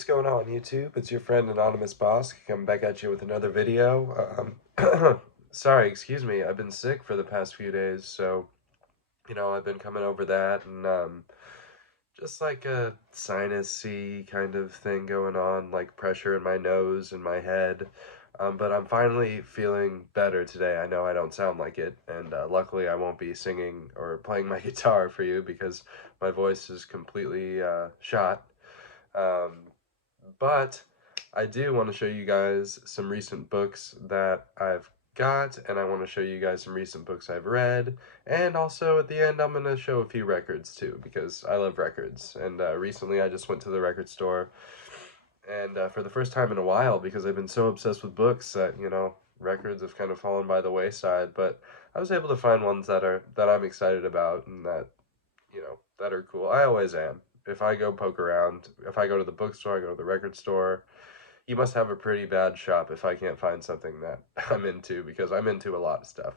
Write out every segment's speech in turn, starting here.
What's going on, YouTube? It's your friend Anonymous Boss coming back at you with another video. Sorry, excuse me. I've been sick for the past few days, so I've been coming over that and just like a sinus-y kind of thing going on, like pressure in my nose and my head. But I'm finally feeling better today. I know I don't sound like it, and luckily I won't be singing or playing my guitar for you because my voice is completely shot. Um, but I do want to show you guys some recent books that I've got, and I want to show you guys some recent books I've read, and also at the end I'm going to show a few records too, because I love records, and recently I just went to the record store, and for the first time in a while, because I've been so obsessed with books that, records have kind of fallen by the wayside, but I was able to find ones that I'm excited about, and that are cool. I always am. If I go poke around, if I go to the bookstore, I go to the record store, you must have a pretty bad shop if I can't find something that I'm into, because I'm into a lot of stuff.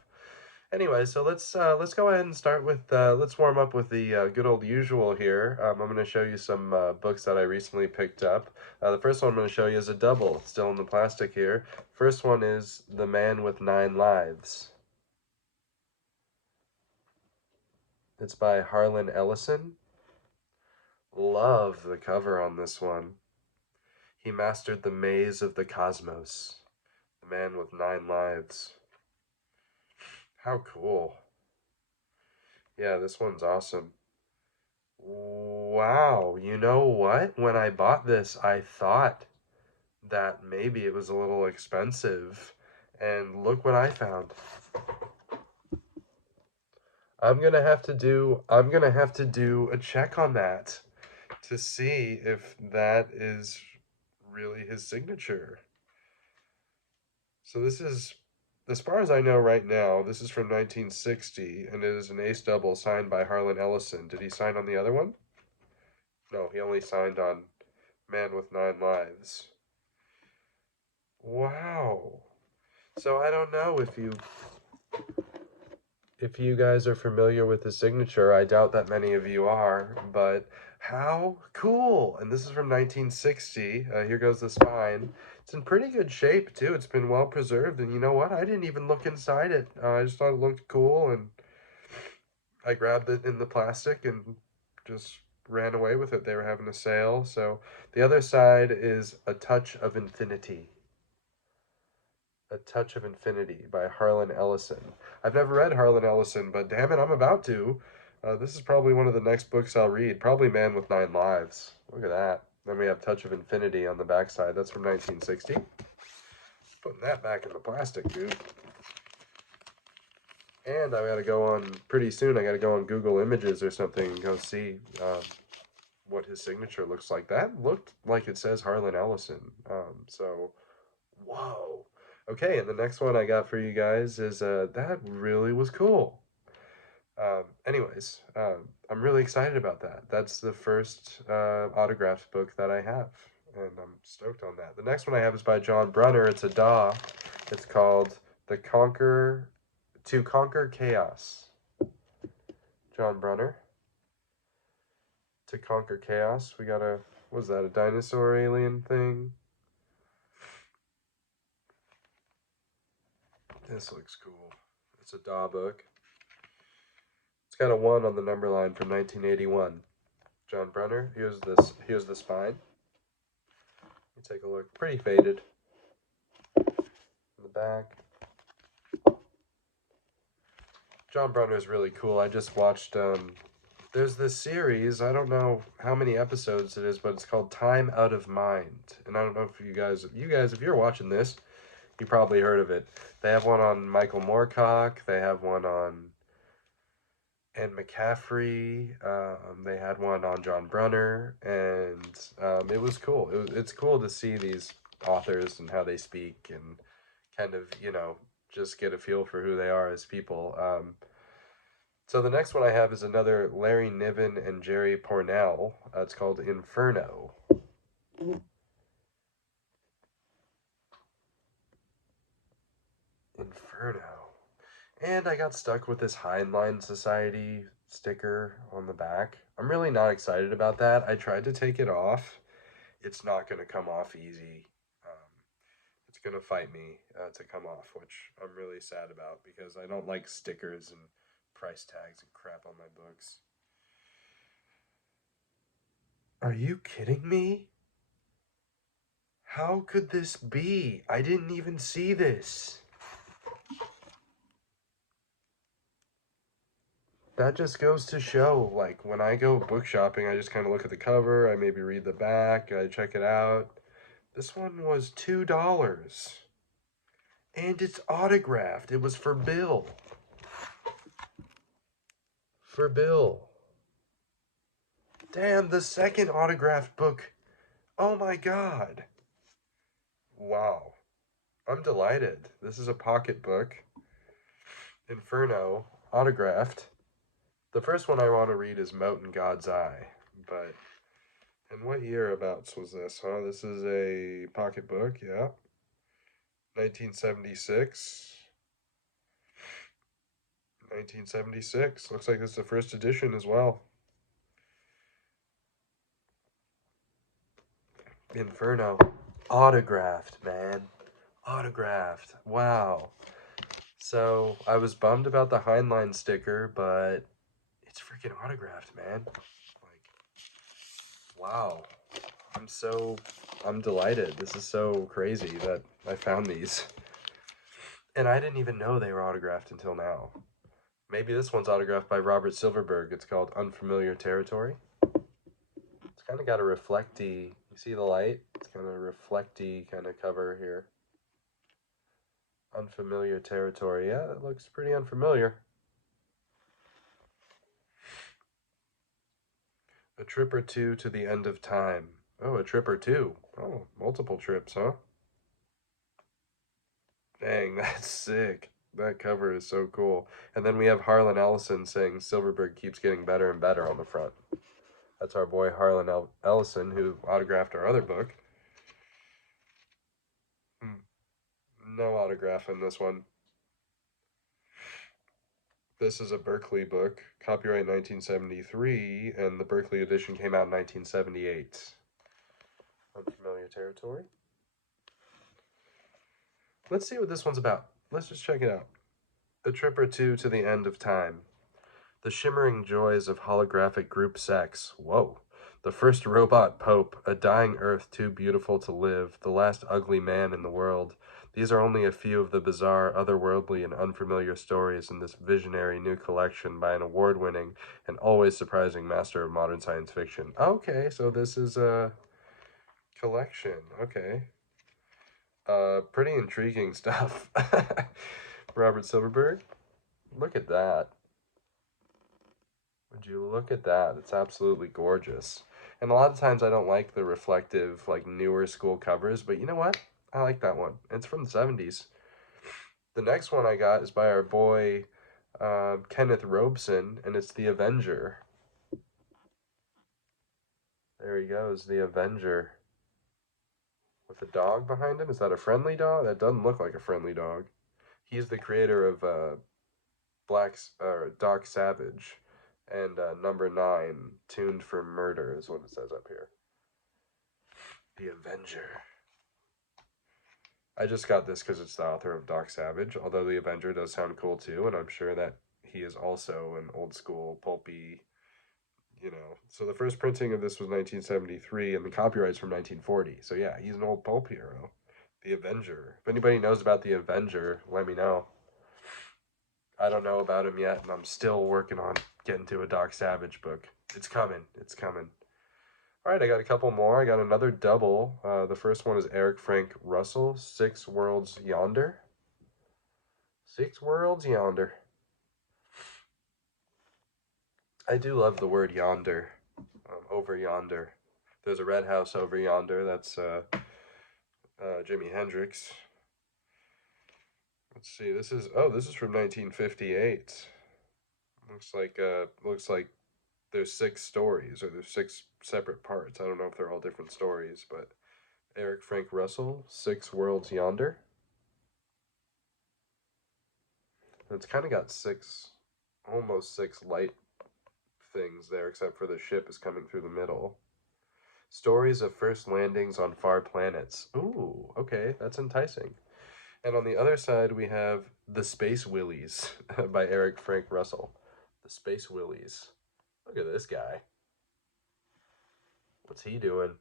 Anyway, so let's go ahead and start with let's warm up with the good old usual here. I'm going to show you some books that I recently picked up. The first one I'm going to show you is a double, still in the plastic here. First one is The Man with Nine Lives. It's by Harlan Ellison. Love the cover on this one. He mastered the maze of the cosmos. The Man with Nine Lives. How cool. Yeah, this one's awesome. Wow, you know what? When I bought this, I thought that maybe it was a little expensive. And look what I found. I'm gonna have to do a check on that to see if that is really his signature. So this is, as far as I know right now, this is from 1960, and it is an ace double signed by Harlan Ellison. Did he sign on the other one? No, he only signed on Man with Nine Lives. Wow. So I don't know if you guys are familiar with his signature. I doubt that many of you are, but how cool. And this is from 1960. Here goes the spine. It's in pretty good shape too. It's been well preserved, and you know what? I didn't even look inside it. I just thought it looked cool, and I grabbed it in the plastic and just ran away with it. They were having a sale. So the other side is A Touch of Infinity. A Touch of Infinity by Harlan Ellison. I've never read Harlan Ellison, but damn it, I'm about to. This is probably one of the next books I'll read. Probably Man with Nine Lives. Look at that. Then we have Touch of Infinity on the backside. That's from 1960. Putting that back in the plastic, dude. And I gotta go on, pretty soon, I gotta go on Google Images or something and go see what his signature looks like. That looked like it says Harlan Ellison. So, whoa. Okay, and the next one I got for you guys is, that really was cool. Anyways, I'm really excited about that. That's the first autographed book that I have, and I'm stoked on that. The next one I have is by John Brunner. It's a DAW. It's called To Conquer Chaos. John Brunner. To Conquer Chaos. We got was that, a dinosaur alien thing? This looks cool. It's a DAW book. It's got a 1 on the number line from 1981. John Brunner. Here's the spine. You take a look. Pretty faded. In the back. John Brunner is really cool. I just watched, there's this series, I don't know how many episodes it is, but it's called Time Out of Mind. And I don't know if you guys, if you're watching this, you probably heard of it. They have one on Michael Moorcock. They have one on Anne McCaffrey. They had one on John Brunner, and it was cool. It's cool to see these authors and how they speak and kind of, just get a feel for who they are as people. So the next one I have is another Larry Niven and Jerry Pournelle. It's called Inferno. Inferno. And I got stuck with this Heinlein Society sticker on the back. I'm really not excited about that. I tried to take it off. it's not going to come off easy. It's going to fight me to come off, which I'm really sad about because I don't like stickers and price tags and crap on my books. Are you kidding me? How could this be? I didn't even see this. That just goes to show, like, when I go book shopping, I just kind of look at the cover, I maybe read the back, I check it out. This one was $2. And it's autographed. It was for Bill. For Bill. Damn, the second autographed book. Oh my god. Wow. I'm delighted. This is a pocketbook. Inferno, autographed. The first one I want to read is Mote in God's Eye. But, and what year abouts was this, huh? This is a pocketbook, yeah. 1976. 1976. Looks like this is the first edition as well. Inferno. Autographed, man. Autographed. Wow. So, I was bummed about the Heinlein sticker, but it's freaking autographed, man. Like, wow. I'm delighted. This is so crazy that I found these. And I didn't even know they were autographed until now. Maybe this one's autographed by Robert Silverberg. It's called Unfamiliar Territory. It's kind of got a reflecty, you see the light? It's kind of a reflecty kind of cover here. Unfamiliar Territory. Yeah, it looks pretty unfamiliar. A trip or two to the end of time. Oh, a trip or two. Oh, multiple trips, huh? Dang, that's sick. That cover is so cool. And then we have Harlan Ellison saying Silverberg keeps getting better and better on the front. That's our boy Harlan Ellison, who autographed our other book. No autograph in this one. This is a Berkeley book, copyright 1973, and the Berkeley edition came out in 1978. Unfamiliar Territory. Let's see what this one's about. Let's just check it out. A trip or two to the end of time. The shimmering joys of holographic group sex. Whoa. The first robot pope, a dying earth too beautiful to live, the last ugly man in the world. These are only a few of the bizarre, otherworldly, and unfamiliar stories in this visionary new collection by an award-winning and always surprising master of modern science fiction. Okay, so this is a collection. Okay. Pretty intriguing stuff. Robert Silverberg. Look at that. Would you look at that? It's absolutely gorgeous. And a lot of times I don't like the reflective, like, newer school covers, but you know what? I like that one. It's from the 70s. The next one I got is by our boy Kenneth Robeson, and it's The Avenger. There he goes, The Avenger. With a dog behind him. Is that a friendly dog? That doesn't look like a friendly dog. He's the creator of Doc Savage and Number 9, Tuned for Murder is what it says up here. The Avenger. I just got this because it's the author of Doc Savage, although The Avenger does sound cool too, and I'm sure that he is also an old school, pulpy, you know. So the first printing of this was 1973, and the copyright's from 1940. So yeah, he's an old pulp hero. The Avenger. If anybody knows about The Avenger, let me know. I don't know about him yet, and I'm still working on getting to a Doc Savage book. It's coming. It's coming. All right, I got a couple more. I got another double. The first one is Eric Frank Russell, Six Worlds Yonder. Six Worlds Yonder. I do love the word yonder. Over yonder. There's a red house over yonder. That's Jimi Hendrix. Let's see. This is from 1958. Looks like there's 6 stories, or there's 6 separate parts. I don't know if they're all different stories, but Eric Frank Russell, Six Worlds Yonder. And it's kind of got almost 6 light things there, except for the ship is coming through the middle. Stories of first landings on far planets. Ooh, okay, that's enticing. And on the other side, we have The Space Willies by Eric Frank Russell. The Space Willies. Look at this guy. What's he doing?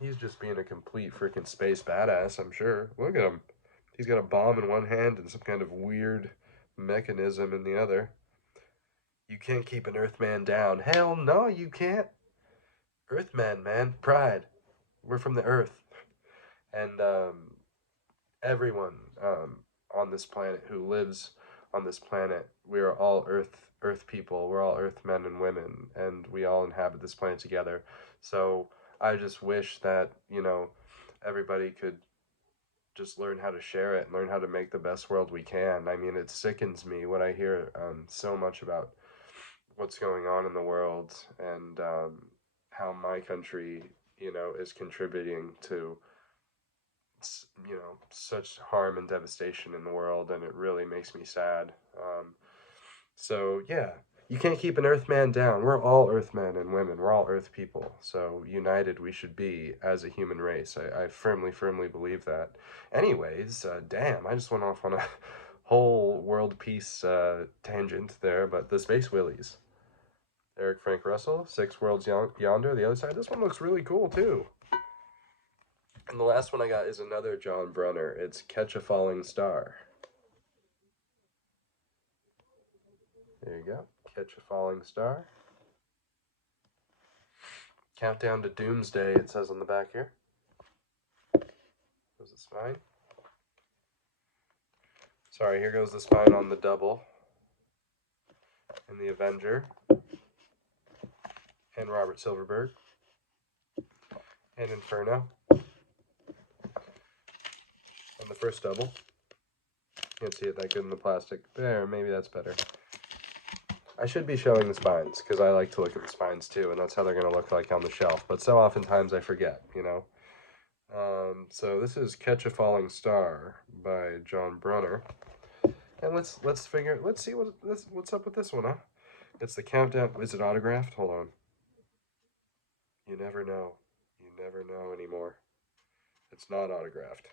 He's just being a complete freaking space badass, I'm sure. Look at him. He's got a bomb in one hand and some kind of weird mechanism in the other. You can't keep an Earthman down. Hell no, you can't. Earthman, man. Pride. We're from the Earth. And everyone on this planet who lives on this planet, we are all Earth people. We're all Earth men and women, and we all inhabit this planet together. So I just wish that, everybody could just learn how to share it and learn how to make the best world we can. I mean, it sickens me when I hear so much about what's going on in the world, and how my country, is contributing to, such harm and devastation in the world, and it really makes me sad. So yeah, you can't keep an Earthman down. We're all Earthmen and women. We're all Earth people. So united we should be as a human race. I firmly, firmly believe that. Anyways, damn, I just went off on a whole world peace tangent there, but the Space Willies. Eric Frank Russell, Six Worlds Yonder, the other side. This one looks really cool too. And the last one I got is another John Brunner. It's Catch a Falling Star. There you go. Catch a Falling Star. Countdown to Doomsday, it says on the back here. Goes the spine. Sorry, here goes the spine on the double. And the Avenger. And Robert Silverberg. And Inferno. On the first double. Can't see it that good in the plastic. There, maybe that's better. I should be showing the spines, because I like to look at the spines too, and that's how they're going to look like on the shelf. But so oftentimes I forget, So this is Catch a Falling Star by John Brunner. And let's see what's up with this one, huh? It's the countdown. Is it autographed? Hold on. You never know. You never know anymore. It's not autographed.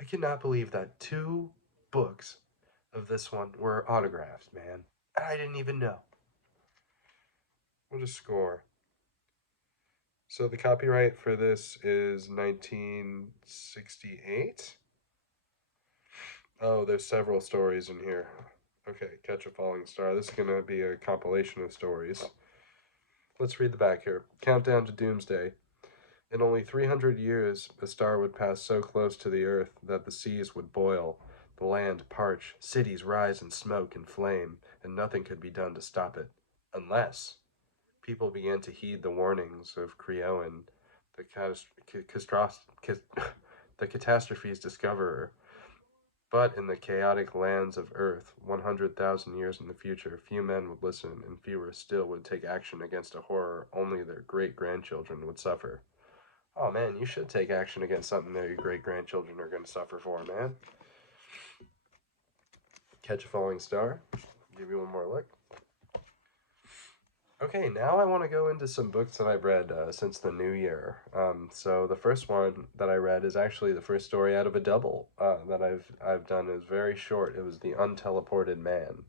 I cannot believe that 2 books of this one were autographed, man. I didn't even know. What a score. So the copyright for this is 1968. Oh, there's several stories in here. Okay, Catch a Falling Star. This is going to be a compilation of stories. Let's read the back here. Countdown to Doomsday. In only 300 years, a star would pass so close to the earth that the seas would boil, the land parch, cities rise in smoke and flame, and nothing could be done to stop it. Unless people began to heed the warnings of Creowan, the catastrophe's discoverer. But in the chaotic lands of Earth, 100,000 years in the future, few men would listen, and fewer still would take action against a horror only their great-grandchildren would suffer. Oh man, you should take action against something that your great-grandchildren are going to suffer for, man. Catch a Falling Star. Give you one more look. Okay, now I want to go into some books that I've read since the new year. So the first one that I read is actually the first story out of a double that I've done. It was very short. It was The Unteleported Man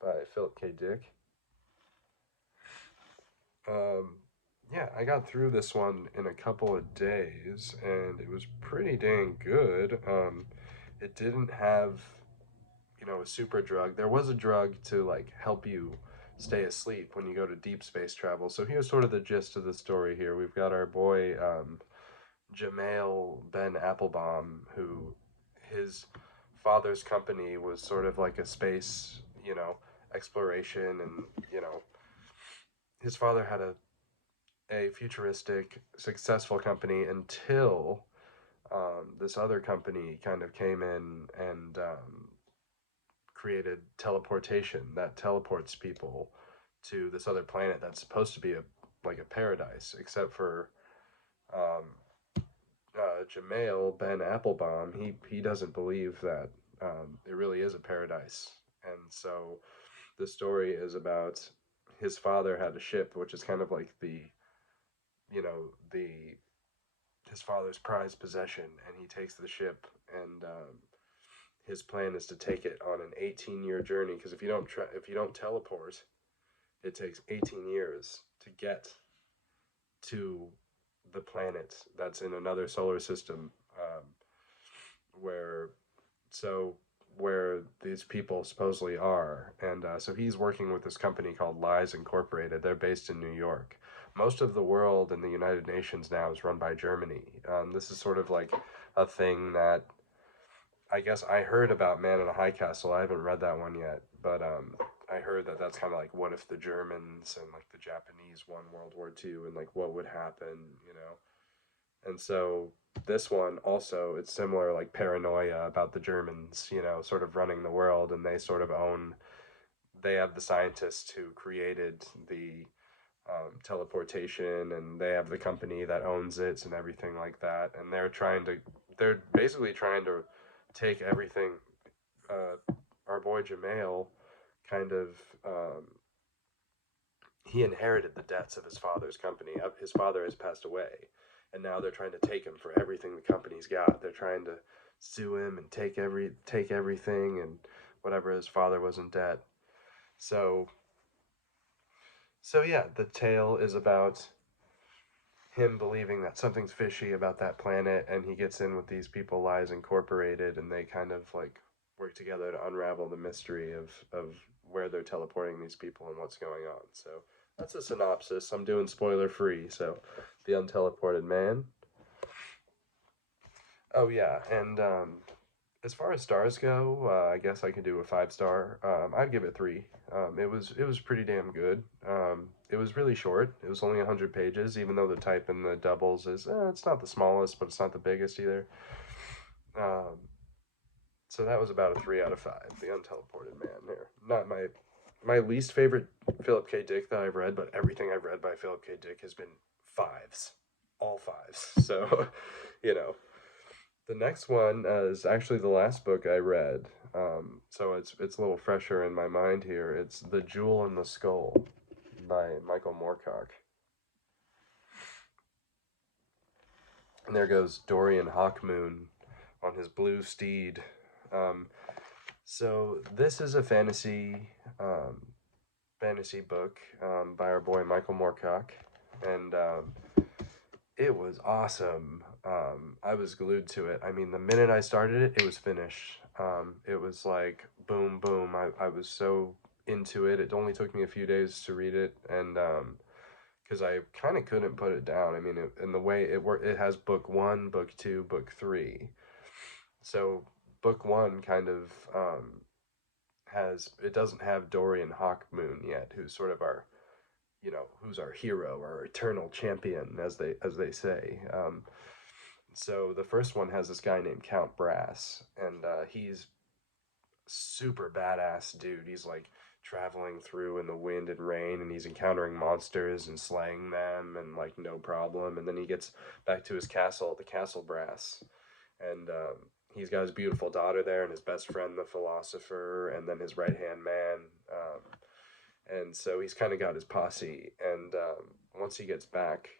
by Philip K. Dick. Yeah, I got through this one in a couple of days, and it was pretty dang good. It didn't have, a super drug. There was a drug to like help you stay asleep when you go to deep space travel. So here's sort of the gist of the story here. We've got our boy Jamail Ben Applebaum, who his father's company was sort of like a space, exploration, and his father had a futuristic, successful company until this other company kind of came in and created teleportation that teleports people to this other planet that's supposed to be like a paradise, except for Jamail Ben Applebaum. He doesn't believe that it really is a paradise, and so the story is about his father had a ship, which is kind of like the, you know, the his father's prized possession, and he takes the ship, and his plan is to take it on an 18-year journey, because if you don't teleport, it takes 18 years to get to the planet that's in another solar system, where so where these people supposedly are. And so he's working with this company called Lies Incorporated. They're based in New York. Most of the world and the United Nations now is run by Germany. This is sort of like a thing that I guess I heard about Man in a High Castle. I haven't read that one yet, but I heard that that's kind of like, what if the Germans and like the Japanese won World War II, and like what would happen, you know? And so this one also, it's similar, like paranoia about the Germans, you know, sort of running the world, and they sort of own. They have the scientists who created the teleportation, and they have the company that owns it and everything like that, and they're basically trying to take everything. Our boy Jamail kind of he inherited the debts of his father's company. His father has passed away, and now they're trying to take him for everything the company's got. They're trying to sue him and take everything and whatever his father was in debt. So yeah, the tale is about him believing that something's fishy about that planet, and he gets in with these people, Lies Incorporated, and they kind of like work together to unravel the mystery of where they're teleporting these people and what's going on. So that's a synopsis. I'm doing spoiler free. So the Unteleported Man. Oh yeah, and as far as stars go, I guess I could do a 5-star. I'd give it 3. It was pretty damn good. It was really short. It was only 100 pages, even though the type in the doubles is it's not the smallest, but it's not the biggest either. So that was about a 3 out of 5. The Unteleported Man. There, not my least favorite Philip K. Dick that I've read, but everything I've read by Philip K. Dick has been 5s, all 5s. So, you know. The next one is actually the last book I read, so it's a little fresher in my mind here. It's The Jewel in the Skull by Michael Moorcock. And there goes Dorian Hawkmoon on his blue steed. So this is a fantasy book by our boy Michael Moorcock, and it was awesome. I was glued to it. I mean, the minute I started it, it was finished. It was like boom, boom. I was so into it. It only took me a few days to read it, and because I kind of couldn't put it down. I mean, in the way it has book 1, book 2, book 3. So book 1 kind of it doesn't have Dorian Hawkmoon yet, who's sort of our, you know, who's our hero, our eternal champion, as they say. So the first one has this guy named Count Brass, and he's super badass dude. He's like traveling through in the wind and rain, and he's encountering monsters and slaying them, and like no problem. And then he gets back to his castle, the Castle Brass, and he's got his beautiful daughter there, and his best friend, the philosopher, and then his right hand man. And so he's kind of got his posse, and once he gets back,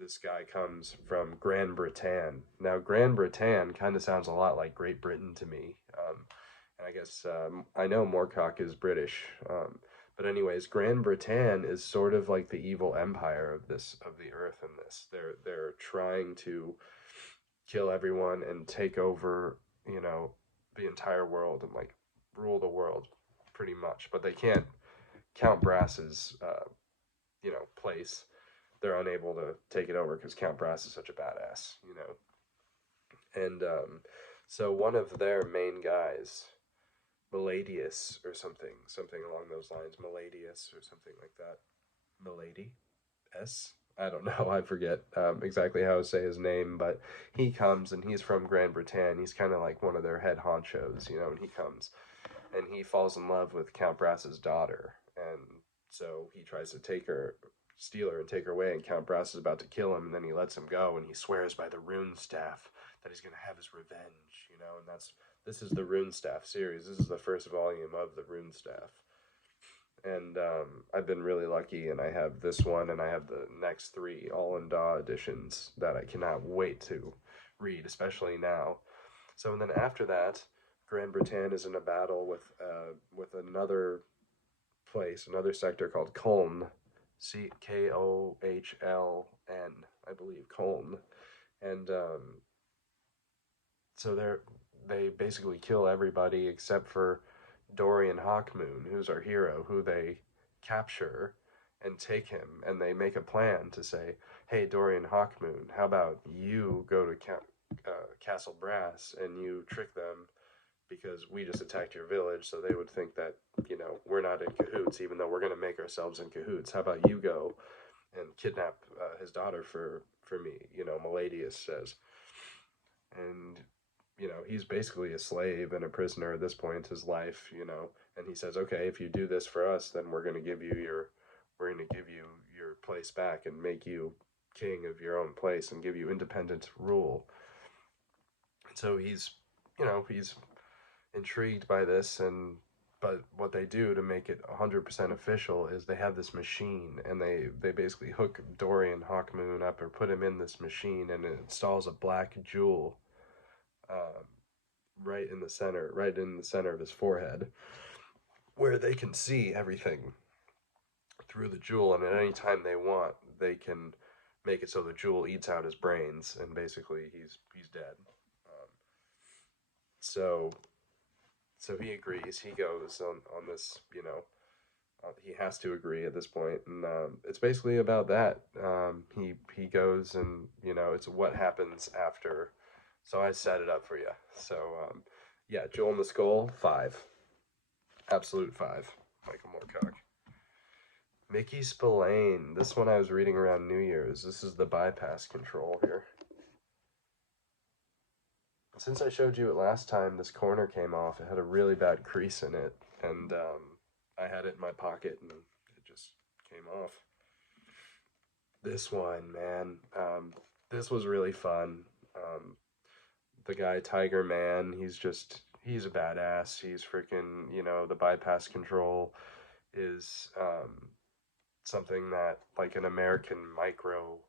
this guy comes from Grand Bretagne. Now, Grand Bretagne kind of sounds a lot like Great Britain to me, and I guess I know Moorcock is British, but anyways, Grand Bretagne is sort of like the evil empire of the earth. In this, they're trying to kill everyone and take over, you know, the entire world and like rule the world pretty much, but they can't. Count Brass's, place. They're unable to take it over because Count Brass is such a badass, you know. And so one of their main guys, Miladius or something along those lines, Miladius or something like that, Milady, S. I don't know. I forget exactly how to say his name, but he comes and he's from Grand Bretagne. He's kind of like one of their head honchos, you know. And he comes and he falls in love with Count Brass's daughter, and so he tries to steal her and take her away, and Count Brass is about to kill him, and then he lets him go, and he swears by the rune staff that he's going to have his revenge, you know. And this is the rune staff series. This is the first volume of the rune staff. And I've been really lucky, and I have this one, and I have the next three all in DAW editions that I cannot wait to read, especially now. So, and then after that, Grand Britain is in a battle with another place, another sector called Koln, Kohln, I believe, Koln, and so they basically kill everybody except for Dorian Hawkmoon, who's our hero, who they capture and take him, and they make a plan to say, "Hey, Dorian Hawkmoon, how about you go to Castle Brass and you trick them because we just attacked your village, so they would think that we're not in cahoots, even though we're going to make ourselves in cahoots. How about you go and kidnap his daughter for me?" Miladius says, and he's basically a slave and a prisoner at this point in his life, and he says, "Okay, if you do this for us, then we're going to give you your place back and make you king of your own place and give you independent rule." And so he's intrigued by this, but what they do to make it 100% official is they have this machine, and they basically hook Dorian Hawkmoon up or put him in this machine, and it installs a black jewel um, right in the center of his forehead, where they can see everything through the jewel, and at any time they want, they can make it so the jewel eats out his brains, and basically he's dead. Um, so so he agrees. He goes on this. He has to agree at this point, and it's basically about that. He goes, and it's what happens after. So I set it up for you. So yeah, Jewel in the Skull, 5, absolute 5. Michael Moorcock. Mickey Spillane. This one I was reading around New Year's. This is the bypass control here. Since I showed you it last time, this corner came off. It had a really bad crease in it, and I had it in my pocket, and it just came off. This one, man, this was really fun. The guy Tiger Man, he's a badass. He's freaking, the bypass control is something that like an American micro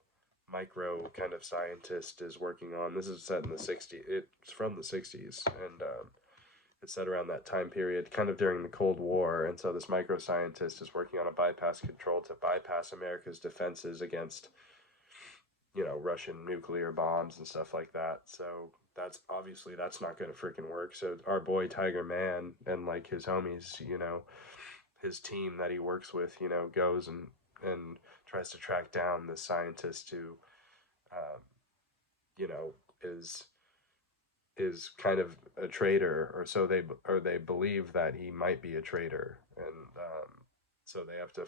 kind of scientist is working on. This is set in the 60s. It's from the 60s, and it's set around that time period, kind of during the Cold War. And so this micro scientist is working on a bypass control to bypass America's defenses against, Russian nuclear bombs and stuff like that. So that's not going to freaking work. So our boy Tiger Man and like his homies, his team that he works with, goes and tries to track down the scientist who, um, you know, is kind of a traitor, or they believe that he might be a traitor, and so they have to,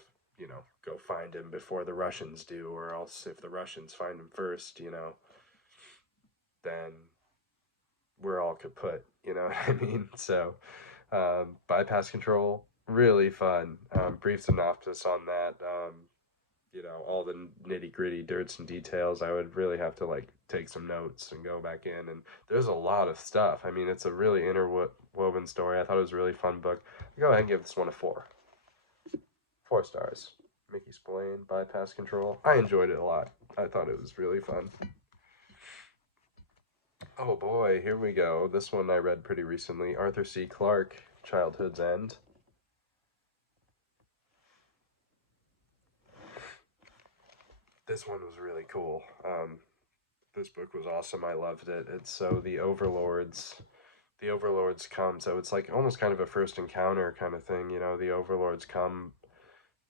go find him before the Russians do, or else if the Russians find him first, then we're all kaput. You know what I mean? So, bypass control, really fun. Brief synopsis on that. All the nitty gritty dirts and details. I would really have to like take some notes and go back in. And there's a lot of stuff. I mean, it's a really interwoven story. I thought it was a really fun book. I'll go ahead and give this one a 4. 4 stars. Mickey Spillane, bypass control. I enjoyed it a lot. I thought it was really fun. Oh boy, here we go. This one I read pretty recently. Arthur C. Clarke, Childhood's End. This one was really cool. This book was awesome. I loved it. It's so the overlords come. So it's like almost kind of a first encounter kind of thing. The overlords come.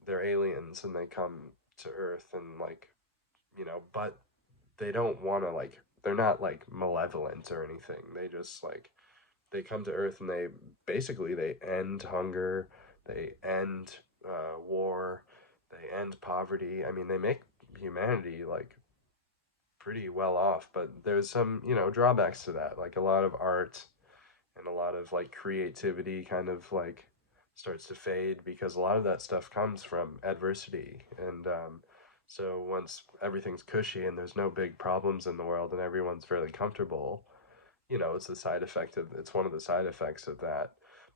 They're aliens and they come to Earth, and like, but they don't want to like. They're not like malevolent or anything. They just like they come to Earth, and they end hunger. They end war. They end poverty. I mean, they make humanity like pretty well off, but there's some drawbacks to that, like a lot of art and a lot of like creativity kind of like starts to fade, because a lot of that stuff comes from adversity. And so once everything's cushy and there's no big problems in the world and everyone's fairly comfortable, it's one of the side effects of that.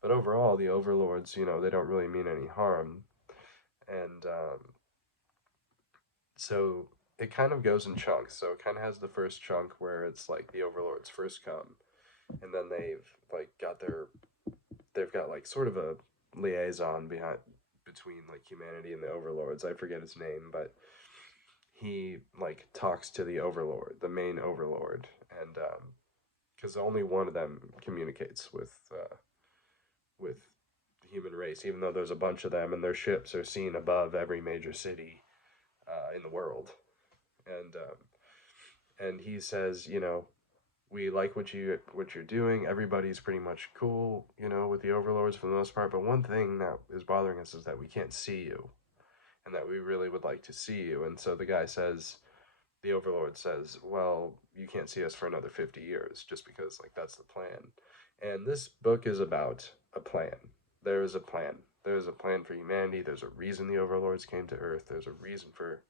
But overall, the overlords, you know, they don't really mean any harm. And so it kind of goes in chunks. So it kind of has the first chunk where it's like the overlords first come, and then they've got like sort of a liaison between like humanity and the overlords. I forget his name, but he like talks to the overlord, the main overlord, and because only one of them communicates with the human race, even though there's a bunch of them, and their ships are seen above every major city in the world, and he says, you know, we like what you're doing. Everybody's pretty much cool, you know, with the overlords for the most part. But one thing that is bothering us is that we can't see you, and that we really would like to see you. And so the guy says, the overlord says, well, you can't see us for another 50 years, just because like that's the plan. And this book is about a plan. There is a plan. There is a plan for humanity. There's a reason the overlords came to Earth. There's a reason for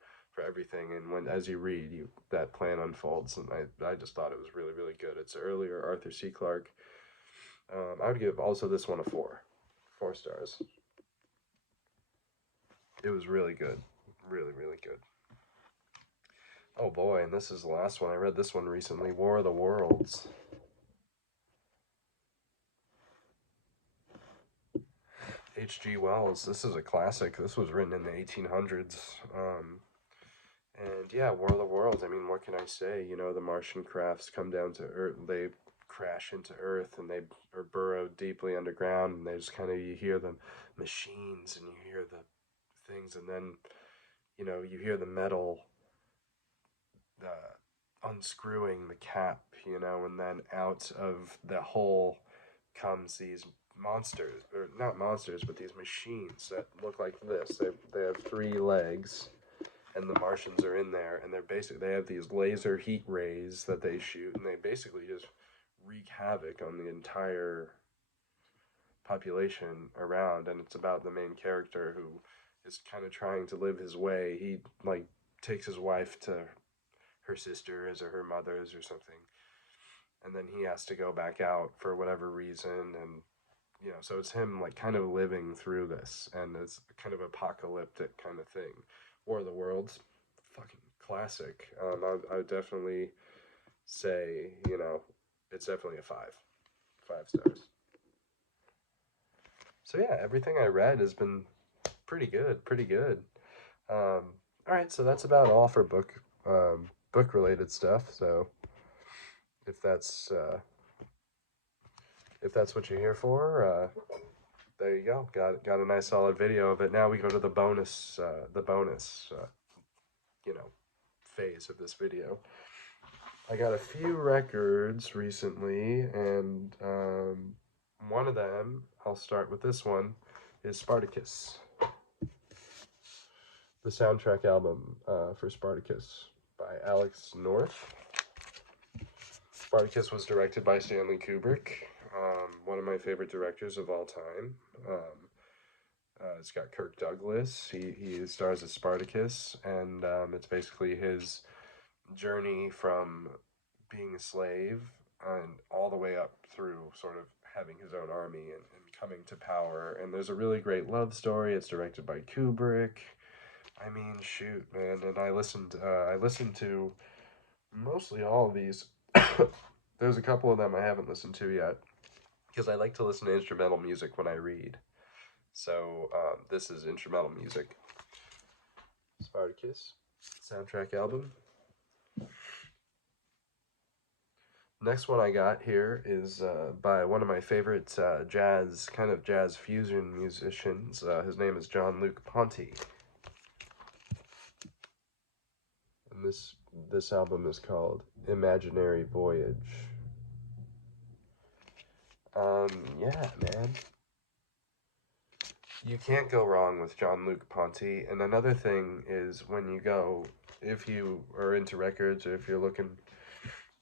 everything. And when as you read, that plan unfolds. And I just thought it was really really good. It's earlier Arthur C. Clarke. I would give also this one a 4 stars. It was really good, really really good. Oh boy, and this is the last one. I read this one recently, War of the Worlds. H.G. Wells. This is a classic. This was written in the 1800s. And yeah, War of the Worlds. I mean, what can I say? You know, the Martian crafts come down to Earth. They crash into Earth, and they are burrowed deeply underground. And they just kind of, you hear the machines, and you hear the things, and then, you know, you hear the metal, the unscrewing the cap, you know, and then out of the hole comes these monsters, or not monsters, but these machines that look like this. They have 3 legs, and the Martians are in there, and they have these laser heat rays that they shoot, and they basically just wreak havoc on the entire population around. And it's about the main character who is kind of trying to live his way. He like takes his wife to her sister's or her mother's or something, and then he has to go back out for whatever reason. And you know, so it's him like kind of living through this, and it's kind of apocalyptic kind of thing. War of the Worlds, fucking classic. I would definitely say, you know, it's definitely a 5 stars. So yeah, everything I read has been pretty good, pretty good. All right, so that's about all for book related stuff. So if that's what you're here for, there you go. Got a nice solid video of it. Now we go to the bonus, you know, phase of this video. I got a few records recently, and one of them, I'll start with this one, is Spartacus. The soundtrack album for Spartacus by Alex North. Spartacus was directed by Stanley Kubrick, one of my favorite directors of all time. It's got Kirk Douglas. He stars as Spartacus, and it's basically his journey from being a slave and all the way up through sort of having his own army and coming to power. And there's a really great love story. It's directed by Kubrick. I mean, shoot, man. And I listened to mostly all of these. There's a couple of them I haven't listened to yet, because I like to listen to instrumental music when I read. So this is instrumental music. Spartacus soundtrack album. Next one I got here is by one of my favorite jazz fusion musicians. His name is Jean-Luc Ponty. And this album is called Imaginary Voyage. Yeah, man. You can't go wrong with Jean-Luc Ponty. And another thing is, if you are into records, or if you're looking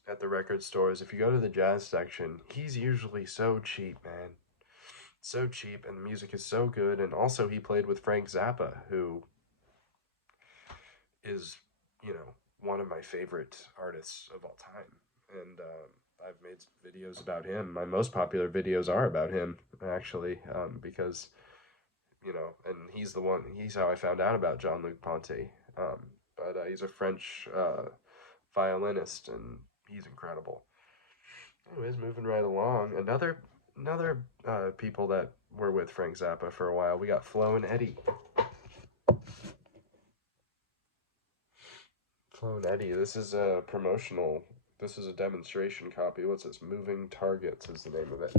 at the record stores, if you go to the jazz section, he's usually so cheap, man. So cheap, and the music is so good. And also he played with Frank Zappa, who is, you know, one of my favorite artists of all time. And I've made videos about him. My most popular videos are about him, actually, because, and he's how I found out about Jean-Luc Ponty. But he's a French violinist, and he's incredible. Anyways, moving right along. Another people that were with Frank Zappa for a while. We got Flo and Eddie. Flo and Eddie. This is a promotional. This is a demonstration copy. What's this? Moving Targets is the name of it.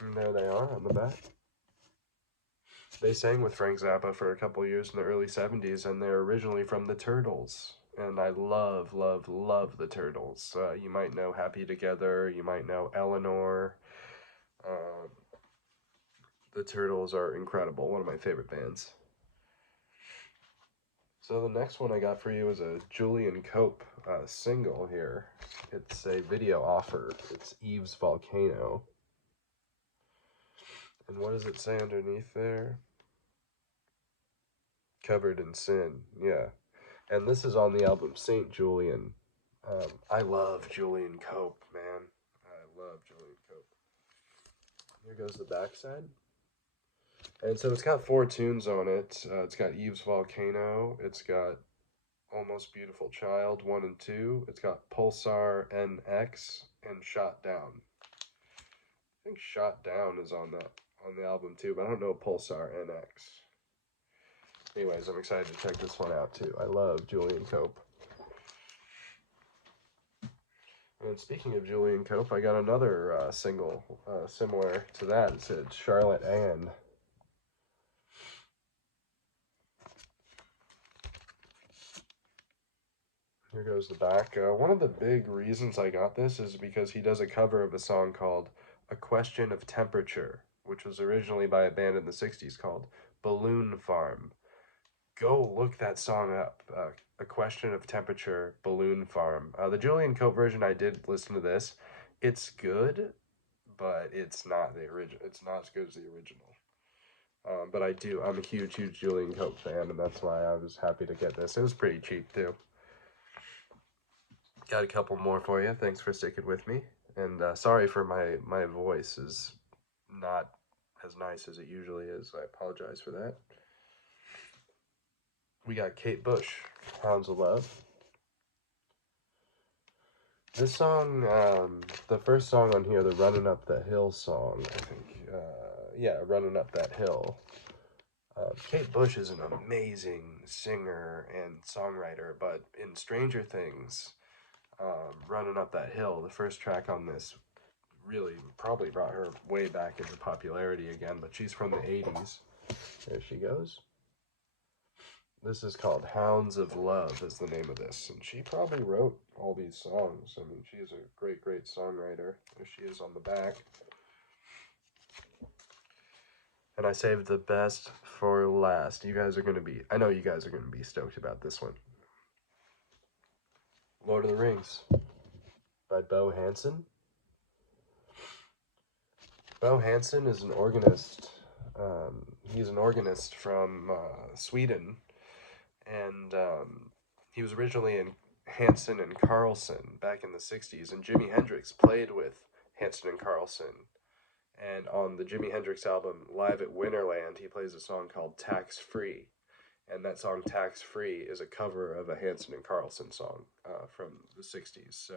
And there they are on the back. They sang with Frank Zappa for a couple years in the early 70s, and they're originally from the Turtles. And I love, love, love the Turtles. You might know Happy Together. You might know Eleanor. The Turtles are incredible. One of my favorite bands. So the next one I got for you is a Julian Cope single here. It's a video offer. It's Eve's Volcano. And what does it say underneath there? Covered in Sin. Yeah. And this is on the album St. Julian. I love Julian Cope, man. I love Julian Cope. Here goes the backside. And so it's got 4 tunes on it. It's got Eve's Volcano. It's got Almost Beautiful Child 1 and 2. It's got Pulsar NX and Shot Down. I think Shot Down is on the album too, but I don't know Pulsar NX. Anyways, I'm excited to check this one out too. I love Julian Cope. And speaking of Julian Cope, I got another single similar to that. It's Charlotte Ann. Here goes the back. One of the big reasons I got this is because he does a cover of a song called A Question of Temperature, which was originally by a band in the 60s called Balloon Farm. Go look that song up. A Question of Temperature, Balloon Farm. The Julian Cope version, I did listen to this. It's good, but it's not the original. It's not as good as the original. But I'm a huge, huge Julian Cope fan, and that's why I was happy to get this. It was pretty cheap, too. Got a couple more for you. Thanks for sticking with me. And sorry for my voice is not as nice as it usually is. I apologize for that. We got Kate Bush, Hounds of Love. This song, the first song on here, the Running Up That Hill song, I think. Yeah, Running Up That Hill. Kate Bush is an amazing singer and songwriter, but in Stranger Things, Running Up That Hill, the first track on this, really probably brought her way back into popularity again, but she's from the 80s. There she goes. This is called Hounds of Love is the name of this, and she probably wrote all these songs. I mean, she is a great, great songwriter. There she is on the back. And I saved the best for last. I know you guys are going to be stoked about this one. Lord of the Rings by Bo Hansen. Bo Hansen is an organist. He's an organist from Sweden. And he was originally in Hansen and Carlson back in the 60s. And Jimi Hendrix played with Hansen and Carlson. And on the Jimi Hendrix album, Live at Winterland, he plays a song called Tax Free. And that song, Tax Free, is a cover of a Hansen and Carlson song from the 60s. So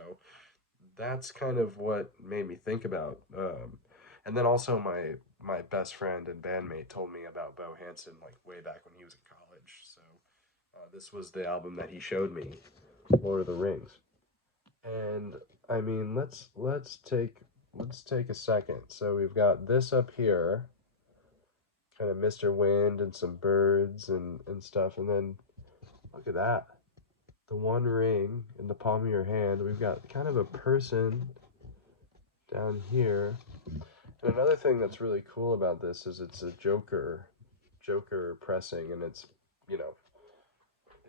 that's kind of what made me think about. And then also my best friend and bandmate told me about Bo Hansen like way back when he was in college. So this was the album that he showed me, Lord of the Rings. And I mean, let's take a second. So we've got this up here, kind of Mr. Wind and some birds and stuff. And then look at that. The One Ring in the palm of your hand. We've got kind of a person down here. And another thing that's really cool about this is it's a Joker pressing, and it's,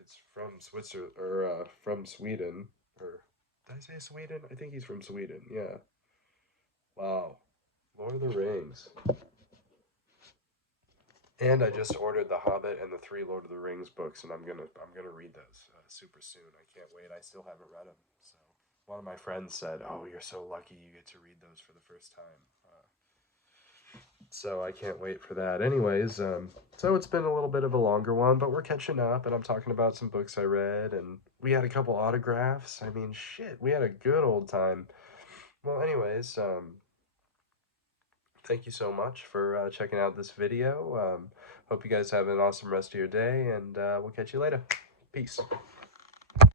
it's from Switzerland, or from Sweden, or did I say Sweden? I think he's from Sweden, yeah. Wow. Lord of the Rings. And I just ordered The Hobbit and the 3 Lord of the Rings books, and I'm gonna read those super soon. I can't wait. I still haven't read them, so one of my friends said, "Oh, you're so lucky you get to read those for the first time." So I can't wait for that. Anyways, so it's been a little bit of a longer one, but we're catching up, and I'm talking about some books I read, and we had a couple autographs. I mean, shit, we had a good old time. Well, anyways, thank you so much for checking out this video. Hope you guys have an awesome rest of your day, and we'll catch you later. Peace.